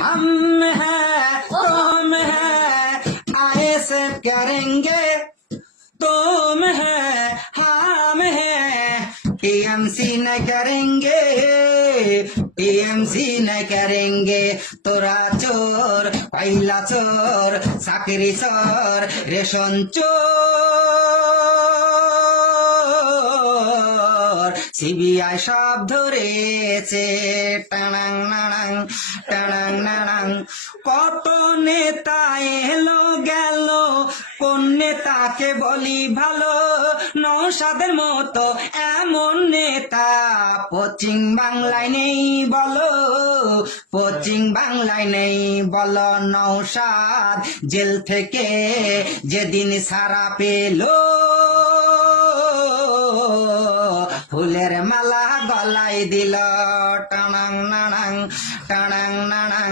हम हैं तुम हैं आए से करेंगे तुम हैं हम हैं टीएमसी न करेंगे टीएमसी न करेंगे তোরা চোর কয়লা চোর চাকরি চোর রেশন চোর সিবিআই সব ধরেছে টানাং নানাং টানাং নানাং কত নেতা এলো গেল কোন নেতাকে বলি ভালো নওশাদের মতো এমন নেতা পশ্চিম বাংলায় নেই বলো পশ্চিম বাংলায় নেই বলো নওশাদ জেল থেকে যেদিন ছাড়া পেলো ফুলের মালা গলায় দিল টানাং নানাং টানাং নানাং